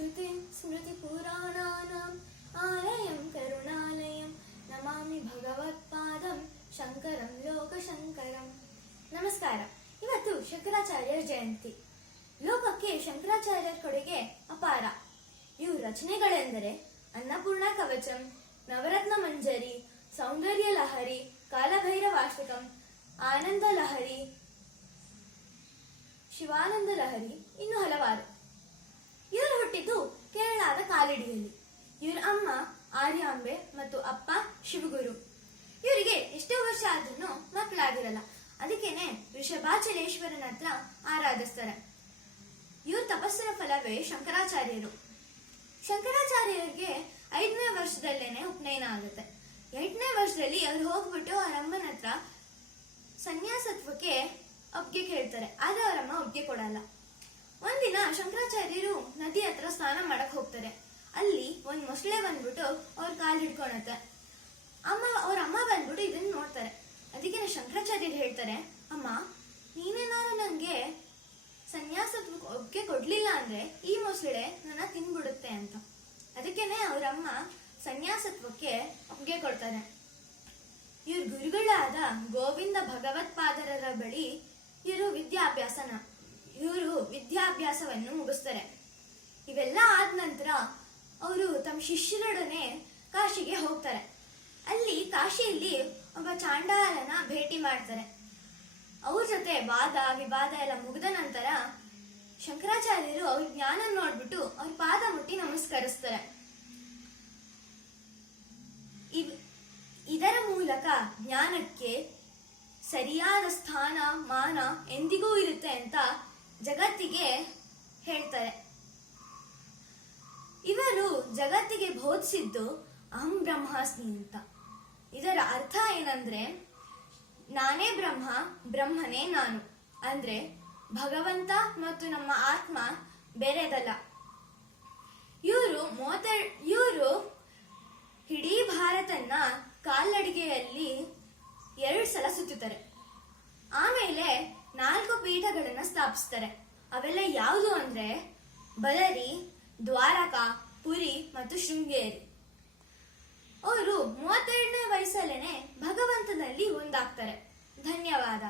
श्रुतिं स्मृतिपुराणानाम् आलयं करुणालयं नमामि ಭಗವತ್ಪಾದಂ ಶಂಕರಂ ಲೋಕಶಂಕರಂ. ನಮಸ್ಕಾರ. ಇವತ್ತು ಶಂಕರಾಚಾರ್ಯರ ಜಯಂತಿ. ಲೋಕಕ್ಕೆ ಶಂಕರಾಚಾರ್ಯರ ಕೊಡುಗೆ ಅಪಾರ. ಇವು ರಚನೆಗಳೆಂದರೆ ಅನ್ನಪೂರ್ಣ ಕವಚಂ, ನವರತ್ನ ಮಂಜರಿ, ಸೌಂದರ್ಯ ಲಹರಿ, ಕಾಲಭೈರವಾಷ್ಟಕಂ, ಆನಂದ ಲಹರಿ, ಶಿವಾನಂದ ಲಹರಿ, ಇನ್ನು ಹಲವಾರು. ಇವರು ಹುಟ್ಟಿದ್ದು ಕೇರಳದ ಕಾಲಡಿಯಲ್ಲಿ. ಇವರ ಅಮ್ಮ ಆರ್ಯಾಂಬೆ ಮತ್ತು ಅಪ್ಪ ಶಿವಗುರು. ಇವರಿಗೆ ಎಷ್ಟೋ ವರ್ಷ ಆದ್ರೂ ಮಕ್ಕಳಾಗಿರಲ್ಲ. ಅದಕ್ಕೇನೆ ವೃಷಭಾಚಲೇಶ್ವರನ ಹತ್ರ ಆರಾಧಿಸ್ತಾರೆ. ಇವ್ರ ತಪಸ್ಸಿನ ಫಲವೇ ಶಂಕರಾಚಾರ್ಯರು. ಶಂಕರಾಚಾರ್ಯರಿಗೆ 5ನೇ ವರ್ಷದಲ್ಲೇನೆ ಉಪನಯನ ಆಗುತ್ತೆ. 8ನೇ ವರ್ಷದಲ್ಲಿ ಅವ್ರು ಹೋಗ್ಬಿಟ್ಟು ಅವ್ರ ಅಮ್ಮನ ಹತ್ರ ಸನ್ಯಾಸತ್ವಕ್ಕೆ ಒಪ್ಪಿಗೆ ಕೇಳ್ತಾರೆ. ಆದ್ರೆ ಅವರಮ್ಮ ಒಪ್ಪಿಗೆ ಕೊಡಲ್ಲ. ಒಂದಿನ ಶಂಕರಾಚಾರ್ಯರು ನದಿ ಹತ್ರ ಸ್ನಾನ ಮಾಡಕ್ ಹೋಗ್ತಾರೆ. ಅಲ್ಲಿ ಒಂದ್ ಮೊಸಳೆ ಬಂದ್ಬಿಟ್ಟು ಅವ್ರ ಕಾಲ್ ಹಿಡ್ಕೊಳತ್ತೆ. ಅವ್ರ ಅಮ್ಮ ಬಂದ್ಬಿಟ್ಟು ಇದನ್ನ ನೋಡ್ತಾರೆ. ಅದಕ್ಕೆ ಶಂಕರಾಚಾರ್ಯರು ಹೇಳ್ತಾರೆ, ಅಮ್ಮ ನೀನೇನಾದ್ರು ನಂಗೆ ಸನ್ಯಾಸತ್ವಕ್ಕೆ ಒಪ್ಪಿಗೆ ಕೊಡ್ಲಿಲ್ಲ ಅಂದ್ರೆ ಈ ಮೊಸಳೆ ನನ್ನ ತಿನ್ಬಿಡುತ್ತೆ ಅಂತ. ಅದಕ್ಕೇನೆ ಅವ್ರಮ್ಮ ಸನ್ಯಾಸತ್ವಕ್ಕೆ ಒಪ್ಪಿಗೆ ಕೊಡ್ತಾರೆ. ಇವ್ರ ಗುರುಗಳಾದ ಗೋವಿಂದ ಭಗವತ್ಪಾದರರ ಬಳಿ ಇವರು ವಿದ್ಯಾಭ್ಯಾಸವನ್ನು ಮುಗಿಸ್ತಾರೆ. ಇವೆಲ್ಲ ಆದ ನಂತರ ಅವರು ತಮ್ಮ ಶಿಷ್ಯರೊಡನೆ ಕಾಶಿಗೆ ಹೋಗ್ತಾರೆ. ಅಲ್ಲಿ ಕಾಶಿಯಲ್ಲಿ ಒಬ್ಬ ಚಾಂಡಾಲನ ಭೇಟಿ ಮಾಡ್ತಾರೆ. ಅವ್ರ ಜೊತೆ ವಾದ ವಿವಾದ ಎಲ್ಲ ಮುಗಿದ ನಂತರ ಶಂಕರಾಚಾರ್ಯರು ಅವ್ರ ಜ್ಞಾನ ನೋಡ್ಬಿಟ್ಟು ಅವ್ರ ಪಾದ ಮುಟ್ಟಿ ನಮಸ್ಕರಿಸ್ತಾರೆ. ಇದರ ಮೂಲಕ ಜ್ಞಾನಕ್ಕೆ ಸರಿಯಾದ ಸ್ಥಾನ ಮಾನ ಎಂದಿಗೂ ಇರುತ್ತೆ ಅಂತ ಜಗತ್ತಿಗೆ ಹೇಳ್ತಾರೆ. ಇವರು ಜಗತ್ತಿಗೆ ಬೋಧಿಸಿದ್ದು ಅಹಂ ಬ್ರಹ್ಮಾಸ್ಮಿ ಅಂತ. ಇದರ ಅರ್ಥ ಏನಂದ್ರೆ ನಾನೇ ಬ್ರಹ್ಮ, ಬ್ರಹ್ಮನೇ ನಾನು. ಅಂದ್ರೆ ಭಗವಂತ ಮತ್ತು ನಮ್ಮ ಆತ್ಮ ಬೇರೆದಲ್ಲ. ಇವರು ಇಡೀ ಭಾರತನ್ನ ಕಾಲ್ನಡಿಗೆಯಲ್ಲಿ 2 ಸಲ ಸುತ್ತುತ್ತಾರೆ. ಆಮೇಲೆ 4 ಪೀಠಗಳನ್ನ ಸ್ಥಾಪಿಸ್ತಾರೆ. ಅವೆಲ್ಲ ಯಾವುದು ಅಂದ್ರೆ ಬದರಿ, ದ್ವಾರಕಾ, ಪುರಿ ಮತ್ತು ಶೃಂಗೇರಿ. ಅವರು 32ನೇ ವಯಸ್ಸಲ್ಲೇನೆ ಭಗವಂತನಲ್ಲಿ ಒಂದಾಗ್ತಾರೆ. ಧನ್ಯವಾದ.